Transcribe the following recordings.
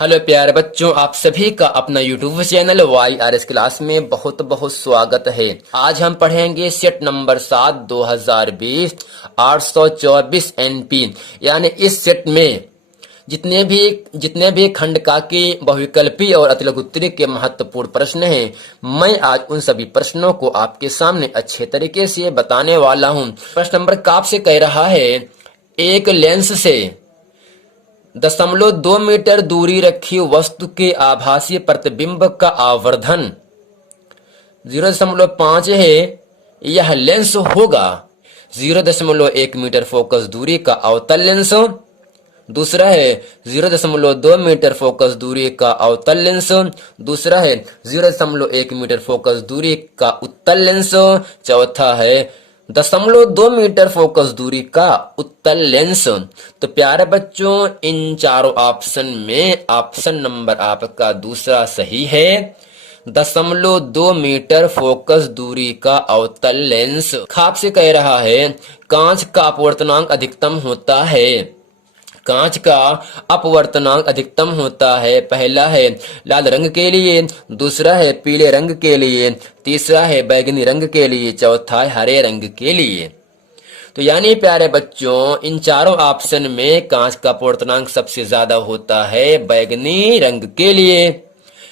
Hello प्यारे बच्चों, आप सभी का अपना यूट्यूब चैनल YRS क्लास में बहुत बहुत स्वागत है। आज हम पढ़ेंगे सेट नंबर 7 2020 824 NP। यानी इस सेट में जितने भी खंडका के बहुविकल्पी और अतिलघुत्तरी के महत्वपूर्ण प्रश्न हैं, मैं आज उन सभी प्रश्नों को आपके सामने अच्छे तरीके से बताने वाला हूं। प्रश्न नंबर का आपसे कह रहा है, एक लेंस से 0.2 मीटर दूरी रखी वस्तु के आभासी प्रतिबिंब का आवर्धन 0.5 है। यह लेंस होगा 0.1 मीटर फोकस दूरी का अवतल लेंस। दूसरा है 0.2 मीटर फोकस दूरी का अवतल लेंस। दूसरा है 0.1 मीटर फोकस दूरी का उत्तल लेंस। चौथा है 0.2 मीटर फोकस दूरी का उत्तल लेंस। तो प्यारे बच्चों, इन चारों ऑप्शन में ऑप्शन नंबर आपका दूसरा सही है। 0.2 मीटर फोकस दूरी का अवतल लेंस। खाप से कह रहा है, कांच का अपवर्तनांक अधिकतम होता है। कांच का अपवर्तनांक अधिकतम होता है। पहला है लाल रंग के लिए, दूसरा है पीले रंग के लिए, तीसरा है बैंगनी रंग के लिए, चौथा है हरे रंग के लिए। तो यानी प्यारे बच्चों, इन चारों ऑप्शन में कांच का अपवर्तनांक सबसे ज्यादा होता है बैंगनी रंग के लिए।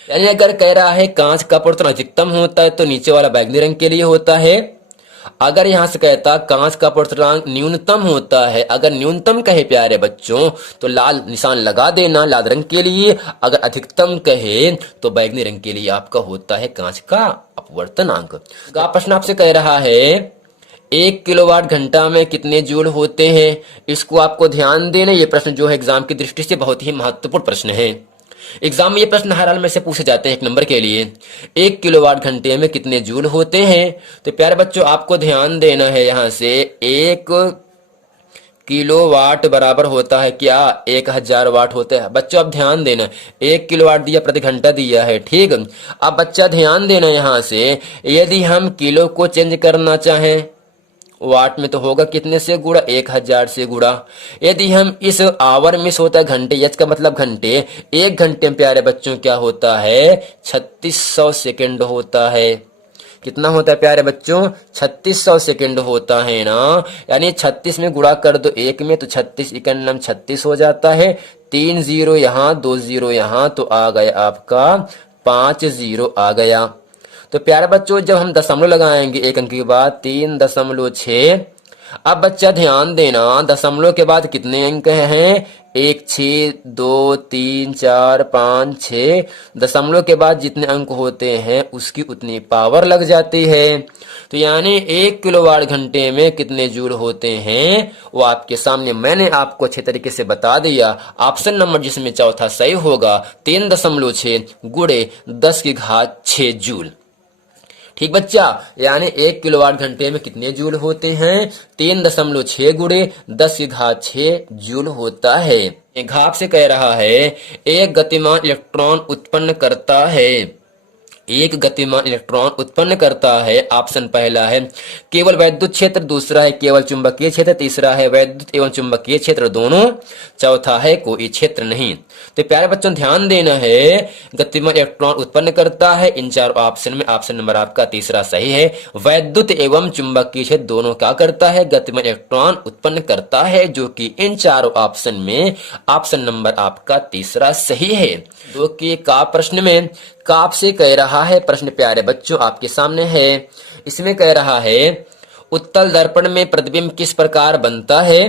यानी अगर कह रहा है कांच का अपवर्तन अधिकतम होता है तो नीचे वाला बैंगनी रंग के लिए होता है। अगर यहां से कहता कांच का अपवर्तनांक न्यूनतम होता है, अगर न्यूनतम कहे प्यारे बच्चों तो लाल निशान लगा देना लाल रंग के लिए। अगर अधिकतम कहे तो बैंगनी रंग के लिए आपका होता है कांच का अपवर्तनांक। प्रश्न आपसे कह रहा है, 1 किलोवाट घंटा में कितने जूल होते हैं। इसको आपको ध्यान देना। ये प्रश्न जो है एग्जाम की दृष्टि से बहुत ही महत्वपूर्ण प्रश्न है। एग्जाम में ये प्रश्न हर हाल में से पूछे जाते हैं 1 नंबर के लिए। 1 किलोवाट घंटे में कितने जूल होते हैं। तो प्यारे बच्चों, आपको ध्यान देना है। यहां से 1 किलोवाट बराबर होता है क्या, 1000 वाट होता है। बच्चों अब ध्यान देना, 1 किलोवाट दिया प्रति घंटा दिया है, ठीक। अब बच्चा ध्यान देना, यहां से यदि हम किलो को चेंज करना चाहें वाट में तो होगा कितने से गुणा, 1000 से गुणा। यदि हम इस आवर मिस होता है घंटे, एच का मतलब घंटे, 1 घंटे में प्यारे बच्चों क्या होता है, 3600 सेकेंड होता है। कितना होता है प्यारे बच्चों, 3600 सेकेंड होता है ना। यानी 36 में गुणा कर दो 1 में तो 36 इकन्नम 36 हो जाता है। 3 जीरो यहाँ, 2 जीरो यहाँ, तो आ गया आपका 5 जीरो आ गया। तो प्यारे बच्चों, जब हम दशमलव लगाएंगे एक अंक के बाद 3.6। अब बच्चा ध्यान देना, दशमलव के बाद कितने अंक हैं, 1 6 2 3 4 5 6। दशमलव के बाद जितने अंक होते हैं उसकी उतनी पावर लग जाती है। तो यानी 1 किलोवाट घंटे में कितने जूल होते हैं वो आपके सामने मैंने आपको अच्छे तरीके से बता दिया। ऑप्शन नंबर जिसमें चौथा सही होगा, 3.6 गुणे 10⁻6 जूल। ठीक बच्चा, यानी 1 किलोवाट घंटे में कितने जूल होते हैं, 3.6 गुणे 10⁻6 जूल होता है। घाप से कह रहा है, एक गतिमान इलेक्ट्रॉन उत्पन्न करता है। एक गतिमान इलेक्ट्रॉन उत्पन्न करता है। ऑप्शन पहला है केवल वैद्युत क्षेत्र, दूसरा है केवल चुंबकीय क्षेत्र, तीसरा है वैद्युत एवं चुंबकीय क्षेत्र दोनों, चौथा है कोई क्षेत्र नहीं। तो प्यारे बच्चों ध्यान देना है, गतिमान इलेक्ट्रॉन उत्पन्न करता है। इन चार ऑप्शन में ऑप्शन नंबर आपका तीसरा सही है। वैद्युत एवं चुंबकीय क्षेत्र दोनों क्या करता है, गतिमान इलेक्ट्रॉन उत्पन्न करता है, जो कि इन चारों ऑप्शन में ऑप्शन नंबर आपका तीसरा सही है। जो कि का प्रश्न में काप से कह रहा है प्रश्न प्यारे बच्चों आपके सामने है। इसमें कह रहा है, उत्तल दर्पण में प्रतिबिंब किस प्रकार बनता है।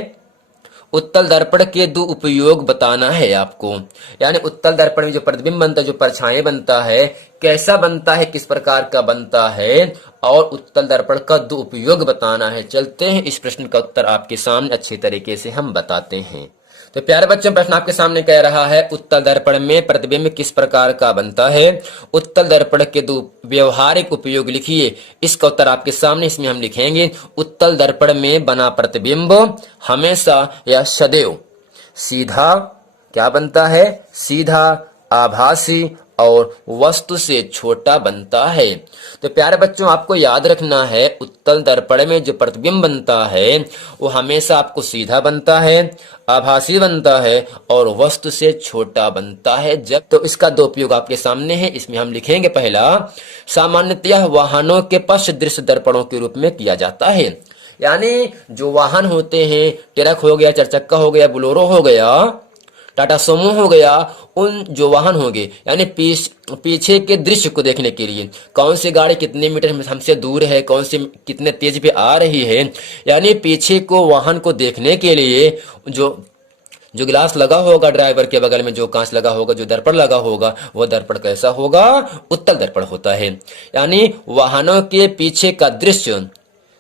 उत्तल दर्पण के दो उपयोग बताना है आपको। यानी उत्तल दर्पण में जो प्रतिबिंब बनता है, जो परछाई बनता है, कैसा बनता है, किस प्रकार का बनता है, और उत्तल दर्पण का दो उपयोग बताना है। चलते हैं इस प्रश्न का उत्तर आपके सामने अच्छे तरीके से हम बताते हैं। तो प्यारे बच्चों, प्रश्न आपके सामने कह रहा है, उत्तल दर्पण में प्रतिबिंब किस प्रकार का बनता है। उत्तल दर्पण के दो व्यवहारिक उपयोग लिखिए। इसका उत्तर आपके सामने, इसमें हम लिखेंगे, उत्तल दर्पण में बना प्रतिबिंब हमेशा या सदैव सीधा क्या बनता है, सीधा, आभासी और वस्तु से छोटा बनता है। तो प्यारे बच्चों, आपको याद रखना है उत्तल दर्पण में जो प्रतिबिंब बनता है वो हमेशा आपको सीधा बनता है, आभासी बनता है और वस्तु से छोटा बनता है। जब तो इसका दो उपयोग आपके सामने है। इसमें हम लिखेंगे पहला, सामान्यतः वाहनों के पश्च दृश्य दर्पणों के रूप में किया जाता है। यानी जो वाहन होते हैं, ट्रक हो गया, चार चक्का हो गया, बोलेरो हो गया, टाटा सोमो हो गया, उन जो वाहन होंगे यानी पीछे के दृश्य को देखने के लिए कौन सी गाड़ी कितने मीटर हमसे दूर है, कौन सी कितने तेज पे आ रही है, यानी पीछे को वाहन को देखने के लिए जो गिलास लगा होगा ड्राइवर के बगल में, जो कांच लगा होगा, जो दर्पण लगा होगा, वह दर्पण कैसा होगा? उत्तल दर्पण होता है। यानी वाहनों के पीछे का दृश्य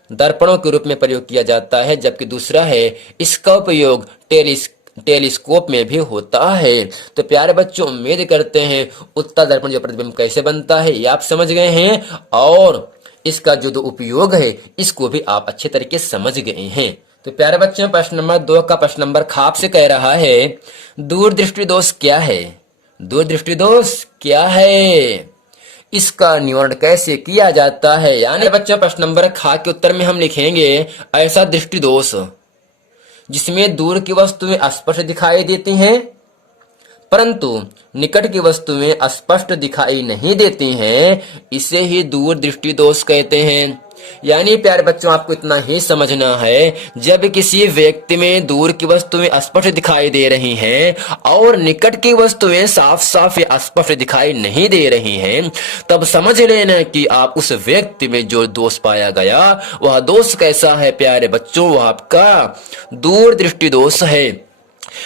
दर्पणों के रूप में प्रयोग किया जाता है। जबकि दूसरा है, इसका उपयोग टेलीस्कोप में भी होता है। तो प्यारे बच्चों, उम्मीद करते हैं उत्तल दर्पण जो प्रतिबिंब कैसे बनता है ये आप समझ गए हैं और इसका जो उपयोग है इसको भी आप अच्छे तरीके से समझ गए हैं। तो प्यारे बच्चों, प्रश्न नंबर 2 का प्रश्न नंबर ख आपसे कह रहा है, दूरदृष्टि दोष क्या है? दूरदृष्टि दोष क्या है? इसका निवारण कैसे किया जाता है? यानी बच्चों, प्रश्न नंबर ख के उत्तर में हम लिखेंगे, ऐसा दृष्टि दोष जिसमें दूर की वस्तुएं स्पष्ट दिखाई देती हैं परंतु निकट की वस्तुएं स्पष्ट दिखाई नहीं देती हैं, इसे ही दूर दृष्टि दोष कहते हैं। यानी प्यारे बच्चों, आपको इतना ही समझना है, जब किसी व्यक्ति में दूर की वस्तुएं स्पष्ट दिखाई दे रही हैं और निकट की वस्तुएं साफ साफ या स्पष्ट दिखाई नहीं दे रही हैं, तब समझ लेना कि आप उस व्यक्ति में जो दोष पाया गया वह दोष कैसा है प्यारे बच्चों? वह आपका दूर दृष्टि दोष है।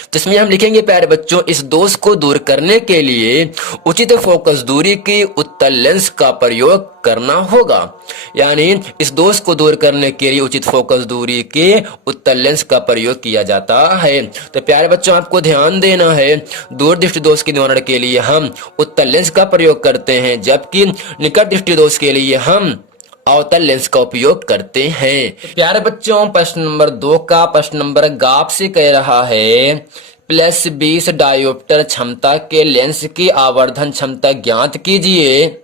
तो इसमें हम लिखेंगे प्यारे बच्चों, इस दोष को दूर करने के लिए उचित फोकस दूरी की उत्तल लेंस का प्रयोग करना होगा। यानी इस दोष को दूर करने के लिए उचित फोकस दूरी के उत्तल लेंस का प्रयोग किया जाता है। तो प्यारे बच्चों, आपको ध्यान देना है, दूर दृष्टि दोष के निवारण के लिए हम उत्तल लेंस का प्रयोग करते हैं, जबकि निकट दृष्टि दोष के लिए हम अवतल लेंस का उपयोग करते हैं। तो प्यारे बच्चों, प्रश्न नंबर 2 का प्रश्न नंबर ग से कह रहा है, +20 डायोप्टर क्षमता के लेंस की आवर्धन क्षमता ज्ञात कीजिए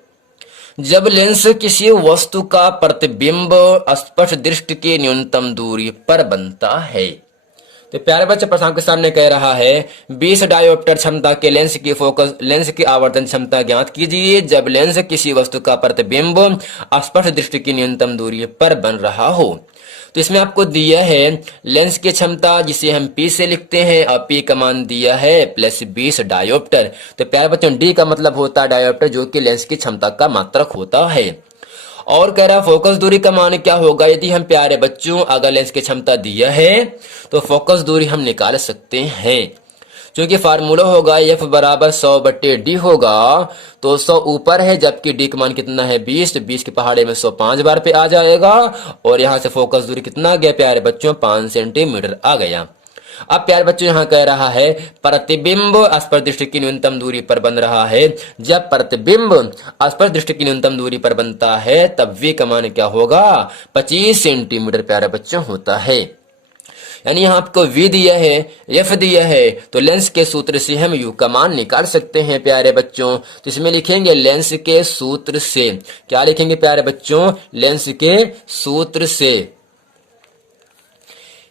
जब लेंस किसी वस्तु का प्रतिबिंब स्पष्ट दृष्टि की न्यूनतम दूरी पर बनता है। तो प्यारे बच्चे, प्रश्न आपके सामने कह रहा है, 20 डायोप्टर क्षमता के लेंस की आवर्धन क्षमता ज्ञात कीजिए जब लेंस किसी वस्तु का प्रतिबिंब स्पष्ट दृष्टि की न्यूनतम दूरी पर बन रहा हो। तो इसमें आपको दिया है लेंस की क्षमता, जिसे हम P से लिखते हैं, और P का मान दिया है +20 डायोप्टर। तो प्यारे बच्चों, D का मतलब होता है डायोप्टर, जो कि लेंस की क्षमता का मात्रक होता है। और कह रहा फोकस दूरी का मान क्या होगा? यदि हम प्यारे बच्चों अगर लेंस की क्षमता दिया है तो फोकस दूरी हम निकाल सकते हैं, क्योंकि फार्मूला होगा F बराबर 100/D होगा। तो 100 ऊपर है, जबकि D का मान कितना है 20, तो 20 के पहाड़े में 100 5 बार पे आ जाएगा और यहाँ से फोकस दूरी कितना आ गया प्यारे बच्चों? 5 सेंटीमीटर आ गया। अब प्यारे बच्चों, यहाँ कह रहा है प्रतिबिंब स्पष्ट दृष्टि की न्यूनतम दूरी पर बन रहा है। जब प्रतिबिंब स्पष्ट दृष्टि की न्यूनतम दूरी पर बनता है तब V का मान क्या होगा? 25 सेंटीमीटर प्यारे बच्चों होता है। यानी यहाँ आपको V दिया है, F दिया है, तो लेंस के सूत्र से हम U का मान निकाल सकते हैं प्यारे बच्चों। तो इसमें लिखेंगे लेंस के सूत्र से, क्या लिखेंगे प्यारे बच्चों? लेंस के सूत्र से।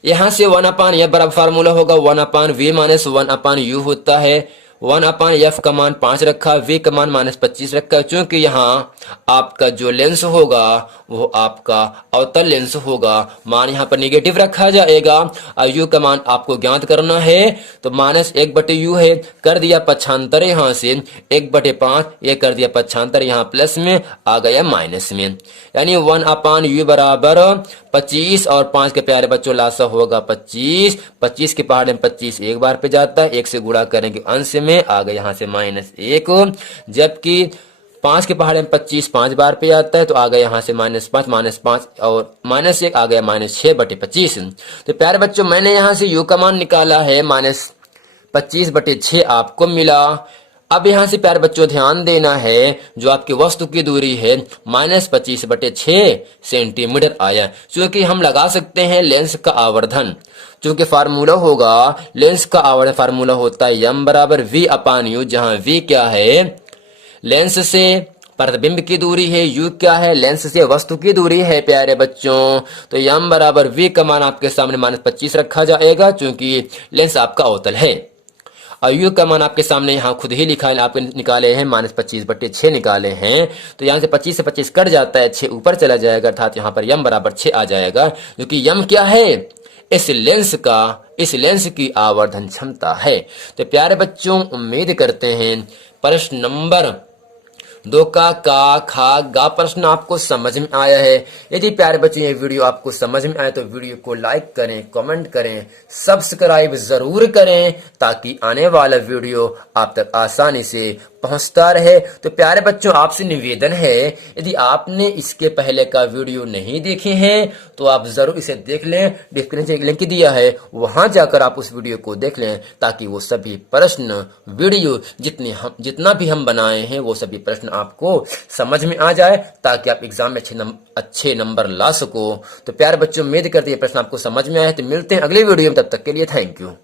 यहां से 1/F बराबर फार्मूला होगा 1/V - 1/U होता है। 1/F का मान 5 रखा, V का मान -25 रखा, क्योंकि यहाँ आपका जो लेंस होगा वो आपका अवतल लेंस होगा। मान यहाँ पर निगेटिव रखा जाएगा और U का मान आपको ज्ञात करना है। तो -1/U है, कर दिया पक्षांतर, यहाँ से 1/5 ये कर दिया पक्षांतर, यहाँ प्लस में आ गया माइनस में। यानी 1/U बराबर 25 और 5 के प्यारे बच्चों लासा होगा 25। 25 के पहाड़े में 25 एक बार पे जाता है, 1 से गुणा करेंगे अंश में आ गया यहाँ से -1, जबकि 5 के पहाड़े में 25 5 बार पे आता है, तो आ गया यहाँ से -5 और -1 आ गया -6/25। तो प्यारे बच्चों, मैंने यहाँ से U का मान निकाला है -25/6 आपको मिला। अब यहाँ से प्यारे बच्चों ध्यान देना है, जो आपकी वस्तु की दूरी है -25/6 सेंटीमीटर आया, क्योंकि हम लगा सकते हैं लेंस का आवर्धन, क्योंकि फार्मूला होगा लेंस का आवर्धन फार्मूला होता है M = V/U, जहां V क्या है? लेंस से प्रतिबिंब की दूरी है, यू क्या है, लेंस से वस्तु की दूरी है प्यारे बच्चों। तो यम बराबर वी का मान आपके सामने -25 रखा जाएगा, क्योंकि लेंस आपका अवतल है। और यू का मान आपके सामने यहाँ खुद ही लिखा है, आपने निकाले हैं -25/6 निकाले हैं। तो यहाँ से 25 से 25 कट जाता है, 6 ऊपर चला जाएगा, अर्थात यहाँ पर यम बराबर 6 आ जाएगा, क्योंकि यम क्या है, इस लेंस की आवर्धन क्षमता है। तो प्यारे बच्चों, उम्मीद करते हैं प्रश्न नंबर 2 का खा गा प्रश्न आपको समझ में आया है। यदि प्यारे बच्चों ये वीडियो आपको समझ में आए तो वीडियो को लाइक करें, कमेंट करें, सब्सक्राइब जरूर करें, ताकि आने वाला वीडियो आप तक आसानी से पहुंचता रहे। तो प्यारे बच्चों, आपसे निवेदन है, यदि आपने इसके पहले का वीडियो नहीं देखे हैं तो आप जरूर इसे देख लें। डिस्क्रिप्शन में लिंक दिया है, वहां जाकर आप उस वीडियो को देख लें, ताकि वो सभी प्रश्न वीडियो जितना भी हम बनाए हैं वो सभी प्रश्न आपको समझ में आ जाए, ताकि आप एग्जाम में अच्छे नंबर ला सको। तो प्यारे बच्चों, उम्मीद करते हैं प्रश्न आपको समझ में आए। तो मिलते हैं अगले वीडियो में, तब तक के लिए थैंक यू।